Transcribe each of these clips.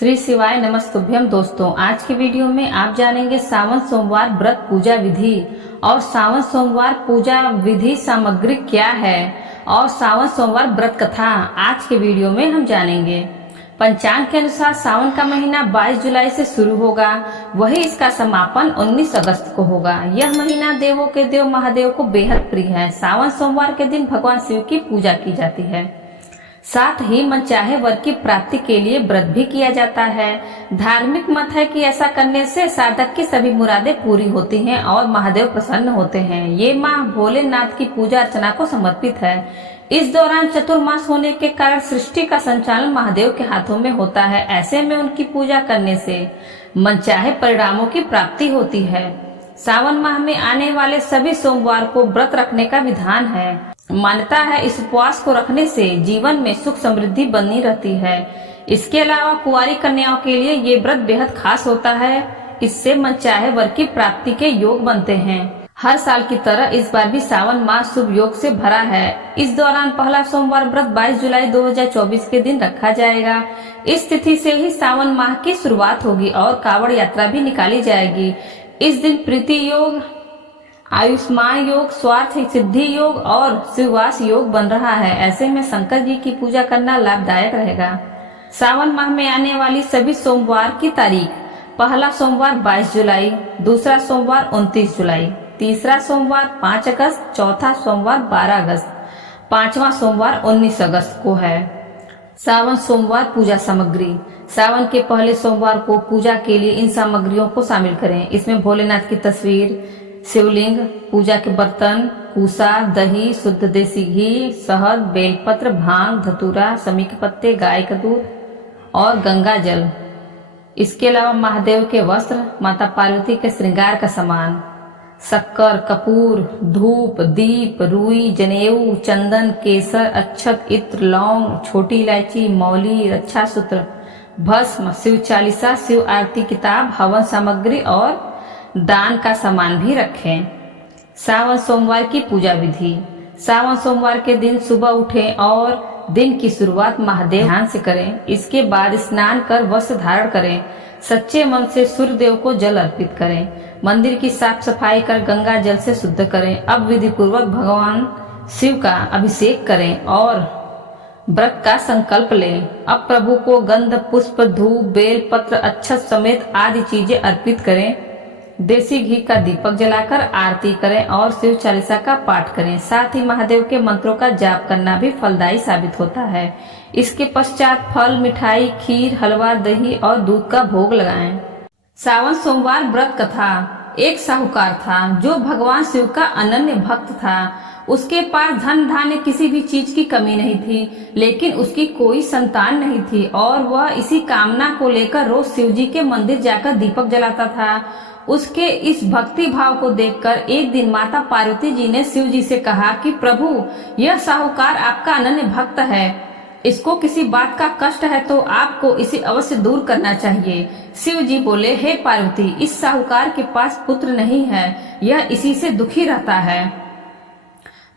श्री शिवाय नमस्तुभ्यम। दोस्तों, आज की वीडियो में आप जानेंगे सावन सोमवार व्रत पूजा विधि और सावन सोमवार पूजा विधि सामग्री क्या है और सावन सोमवार व्रत कथा आज के वीडियो में हम जानेंगे। पंचांग के अनुसार सावन का महीना 22 जुलाई से शुरू होगा, वही इसका समापन 19 अगस्त को होगा। यह महीना देवों के देव महादेव को बेहद प्रिय है। सावन सोमवार के दिन भगवान शिव की पूजा की जाती है, साथ ही मनचाहे वर की प्राप्ति के लिए व्रत भी किया जाता है। धार्मिक मत है कि ऐसा करने से साधक की सभी मुरादें पूरी होती हैं और महादेव प्रसन्न होते हैं। ये माह भोलेनाथ की पूजा अर्चना को समर्पित है। इस दौरान चतुर्मास होने के कारण सृष्टि का संचालन महादेव के हाथों में होता है। ऐसे में उनकी पूजा करने से मनचाहे परिणामों की प्राप्ति होती है। सावन माह में आने वाले सभी सोमवार को व्रत रखने का विधान है। मान्यता है इस उपवास को रखने से जीवन में सुख समृद्धि बनी रहती है। इसके अलावा कुंवारी कन्याओं के लिए ये व्रत बेहद खास होता है। इससे मनचाहे वर की प्राप्ति के योग बनते हैं। हर साल की तरह इस बार भी सावन माह शुभ योग से भरा है। इस दौरान पहला सोमवार व्रत 22 जुलाई 2024 के दिन रखा जाएगा। इस तिथि से ही सावन माह की शुरुआत होगी और कांवड़ यात्रा भी निकाली जाएगी। इस दिन प्रीति योग, आयुष्मान योग, स्वार्थ सिद्धि योग और शिववास योग बन रहा है। ऐसे में शंकर जी की पूजा करना लाभदायक रहेगा। सावन माह में आने वाली सभी सोमवार की तारीख: पहला सोमवार 22 जुलाई, दूसरा सोमवार 29 जुलाई, तीसरा सोमवार 5 अगस्त, चौथा सोमवार 12 अगस्त, पांचवा सोमवार 19 अगस्त को है। सावन सोमवार पूजा सामग्री: सावन के पहले सोमवार को पूजा के लिए इन सामग्रियों को शामिल करें। इसमें भोलेनाथ की तस्वीर, शिवलिंग, पूजा के बर्तन, पूसा, दही, शुद्ध देसी घी, शहद, बेलपत्र, भांग, धतूरा, समी के पत्ते, गाय का दूध और गंगा जल। इसके अलावा महादेव के वस्त्र, माता पार्वती के श्रृंगार का सामान, शक्कर, कपूर, धूप, दीप, रुई, जनेऊ, चंदन, केसर, अक्षत, इत्र, लौंग, छोटी इलायची, मौली, रक्षा सूत्र, भस्म, शिव चालीसा, शिव आरती किताब, हवन सामग्री और दान का सामान भी रखें। सावन सोमवार की पूजा विधि: सावन सोमवार के दिन सुबह उठें और दिन की शुरुआत महादेव ध्यान से करें। इसके बाद स्नान कर वस्त्र धारण करें। सच्चे मन से सूर्य देव को जल अर्पित करें। मंदिर की साफ सफाई कर गंगा जल से शुद्ध करें। अब विधि पूर्वक भगवान शिव का अभिषेक करें और व्रत का संकल्प लें। अब प्रभु को गंध, पुष्प, धूप, बेल पत्र, अक्षत समेत आदि चीजें अर्पित करें। देसी घी का दीपक जलाकर आरती करें और शिव चालीसा का पाठ करें। साथ ही महादेव के मंत्रों का जाप करना भी फलदायी साबित होता है। इसके पश्चात फल, मिठाई, खीर, हलवा, दही और दूध का भोग लगाएं। सावन सोमवार व्रत कथा: एक साहूकार था जो भगवान शिव का अनन्य भक्त था। उसके पास धन धान्य किसी भी चीज की कमी नहीं थी, लेकिन उसकी कोई संतान नहीं थी और वह इसी कामना को लेकर रोज शिव जी के मंदिर जाकर दीपक जलाता था। उसके इस भक्ति भाव को देखकर एक दिन माता पार्वती जी ने शिव जी से कहा कि प्रभु, यह साहूकार आपका अनन्य भक्त है। इसको किसी बात का कष्ट है तो आपको इसे अवश्य दूर करना चाहिए। शिव जी बोले, हे पार्वती, इस साहूकार के पास पुत्र नहीं है, यह इसी से दुखी रहता है।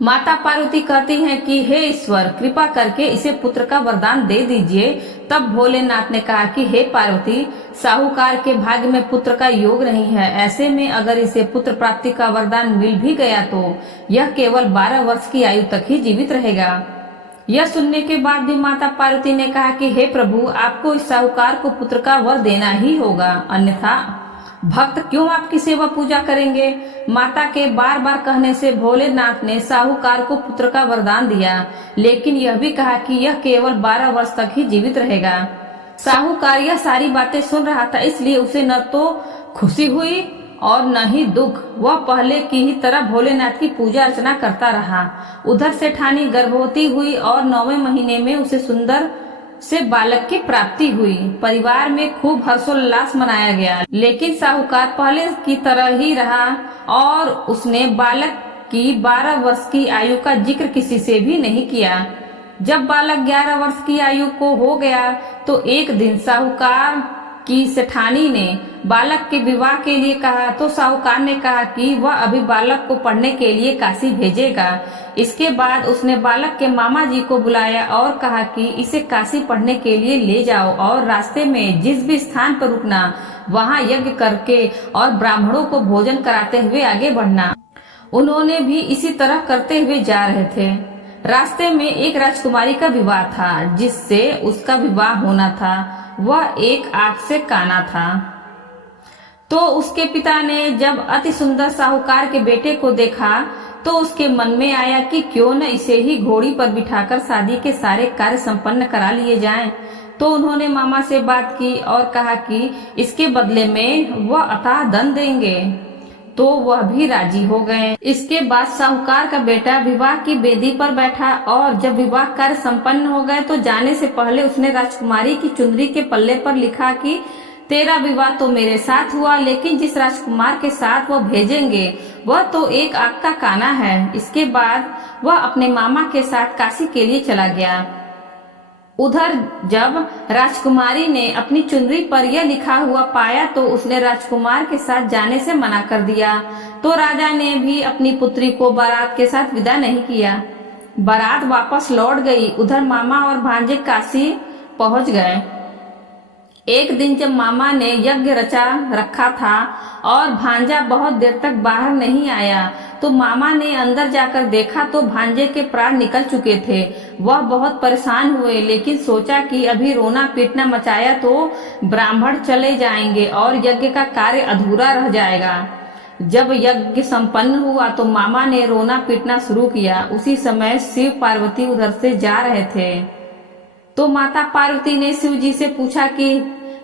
माता पार्वती कहती हैं कि हे ईश्वर, कृपा करके इसे पुत्र का वरदान दे दीजिए। तब भोलेनाथ ने कहा कि हे पार्वती, साहूकार के भाग्य में पुत्र का योग नहीं है। ऐसे में अगर इसे पुत्र प्राप्ति का वरदान मिल भी गया तो यह केवल 12 वर्ष की आयु तक ही जीवित रहेगा। यह सुनने के बाद भी माता पार्वती ने कहा कि हे प्रभु, आपको इस साहूकार को पुत्र का वर देना ही होगा, अन्यथा भक्त क्यों आपकी सेवा पूजा करेंगे। माता के बार बार कहने से भोलेनाथ ने साहूकार को पुत्र का वरदान दिया, लेकिन यह भी कहा कि यह केवल 12 वर्ष तक ही जीवित रहेगा। साहूकार यह सारी बातें सुन रहा था, इसलिए उसे न तो खुशी हुई और न ही दुख। वह पहले की ही तरह भोलेनाथ की पूजा अर्चना करता रहा। उधर से ठानी गर्भवती हुई और 9वें महीने में उसे सुंदर से बालक की प्राप्ति हुई। परिवार में खूब हर्षोल्लास मनाया गया, लेकिन साहूकार पहले की तरह ही रहा और उसने बालक की 12 वर्ष की आयु का जिक्र किसी से भी नहीं किया। जब बालक 11 वर्ष की आयु को हो गया तो एक दिन साहूकार कि सेठानी ने बालक के विवाह के लिए कहा तो साहूकार ने कहा कि वह अभी बालक को पढ़ने के लिए काशी भेजेगा। इसके बाद उसने बालक के मामा जी को बुलाया और कहा कि इसे काशी पढ़ने के लिए ले जाओ और रास्ते में जिस भी स्थान पर रुकना वहां यज्ञ करके और ब्राह्मणों को भोजन कराते हुए आगे बढ़ना। उन्होंने भी इसी तरह करते हुए जा रहे थे। रास्ते में एक राजकुमारी का विवाह था जिससे उसका विवाह होना था। वह एक आंख से काना था। तो उसके पिता ने जब अति सुंदर साहूकार के बेटे को देखा तो उसके मन में आया कि क्यों न इसे ही घोड़ी पर बिठाकर शादी के सारे कार्य संपन्न करा लिए जाएं। तो उन्होंने मामा से बात की और कहा कि इसके बदले में वह अथाह धन देंगे। तो वह भी राजी हो गए। इसके बाद साहूकार का बेटा विवाह की बेदी पर बैठा और जब विवाह कार्य संपन्न हो गए तो जाने से पहले उसने राजकुमारी की चुनरी के पल्ले पर लिखा कि तेरा विवाह तो मेरे साथ हुआ, लेकिन जिस राजकुमार के साथ वह भेजेंगे वह तो एक आंख का काना है। इसके बाद वह अपने मामा के साथ काशी के लिए चला गया। उधर जब राजकुमारी ने अपनी चुनरी पर यह लिखा हुआ पाया तो उसने राजकुमार के साथ जाने से मना कर दिया। तो राजा ने भी अपनी पुत्री को बारात के साथ विदा नहीं किया। बारात वापस लौट गई। उधर मामा और भांजे काशी पहुंच गए। एक दिन जब मामा ने यज्ञ रचा रखा था और भांजा बहुत देर तक बाहर नहीं आया तो मामा ने अंदर जाकर देखा तो भांजे के प्राण निकल चुके थे। वह बहुत परेशान हुए, लेकिन सोचा कि अभी रोना पीटना मचाया तो ब्राह्मण चले जाएंगे और यज्ञ का कार्य अधूरा रह जाएगा। जब यज्ञ संपन्न हुआ तो मामा ने रोना पीटना शुरू किया। उसी समय शिव पार्वती उधर से जा रहे थे। तो माता पार्वती ने शिव जी से पूछा कि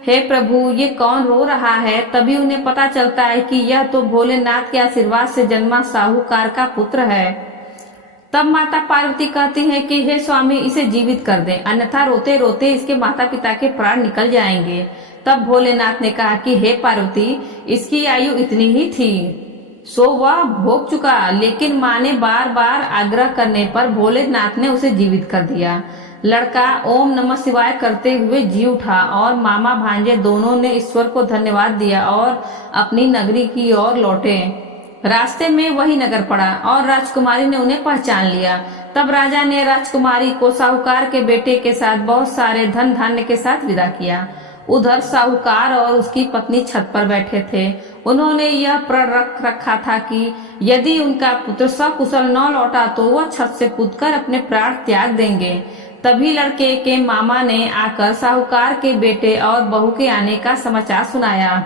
हे प्रभु, ये कौन रो रहा है। तभी उन्हें पता चलता है कि यह तो भोलेनाथ के आशीर्वाद से जन्मा साहूकार का पुत्र है। तब माता पार्वती कहती है कि हे स्वामी, इसे जीवित कर दें, अन्यथा रोते रोते इसके माता पिता के प्राण निकल जाएंगे। तब भोलेनाथ ने कहा कि हे पार्वती, इसकी आयु इतनी ही थी सो वह भोग चुका। लेकिन माँ ने बार बार आग्रह करने पर भोलेनाथ ने उसे जीवित कर दिया। लड़का ओम नमः शिवाय करते हुए जी उठा और मामा भांजे दोनों ने ईश्वर को धन्यवाद दिया और अपनी नगरी की ओर लौटे। रास्ते में वही नगर पड़ा और राजकुमारी ने उन्हें पहचान लिया। तब राजा ने राजकुमारी को साहूकार के बेटे के साथ बहुत सारे धन धान्य के साथ विदा किया। उधर साहूकार और उसकी पत्नी छत पर बैठे थे। उन्होंने यह प्रण रख रखा था कि यदि उनका पुत्र सकुशल न लौटा तो वह छत से कूदकर अपने प्राण त्याग देंगे। तभी लड़के के मामा ने आकर साहूकार के बेटे और बहू के आने का समाचार सुनाया,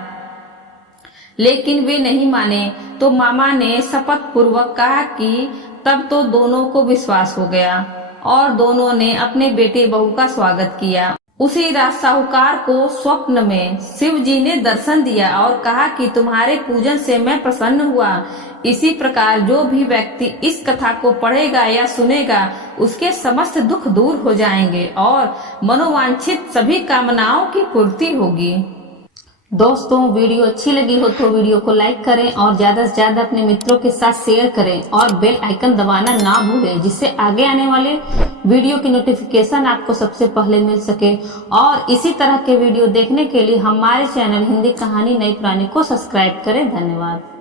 लेकिन वे नहीं माने। तो मामा ने शपथ पूर्वक कहा कि तब तो दोनों को विश्वास हो गया और दोनों ने अपने बेटे बहू का स्वागत किया। उसी रात साहूकार को स्वप्न में शिव जी ने दर्शन दिया और कहा कि तुम्हारे पूजन से मैं प्रसन्न हुआ। इसी प्रकार जो भी व्यक्ति इस कथा को पढ़ेगा या सुनेगा उसके समस्त दुख दूर हो जाएंगे और मनोवांछित सभी कामनाओं की पूर्ति होगी। दोस्तों, वीडियो अच्छी लगी हो तो वीडियो को लाइक करें और ज्यादा से ज्यादा अपने मित्रों के साथ शेयर करें और बेल आइकन दबाना ना भूलें, जिससे आगे आने वाले वीडियो की नोटिफिकेशन आपको सबसे पहले मिल सके। और इसी तरह के वीडियो देखने के लिए हमारे चैनल हिंदी कहानी नई पुरानी को सब्सक्राइब करें। धन्यवाद।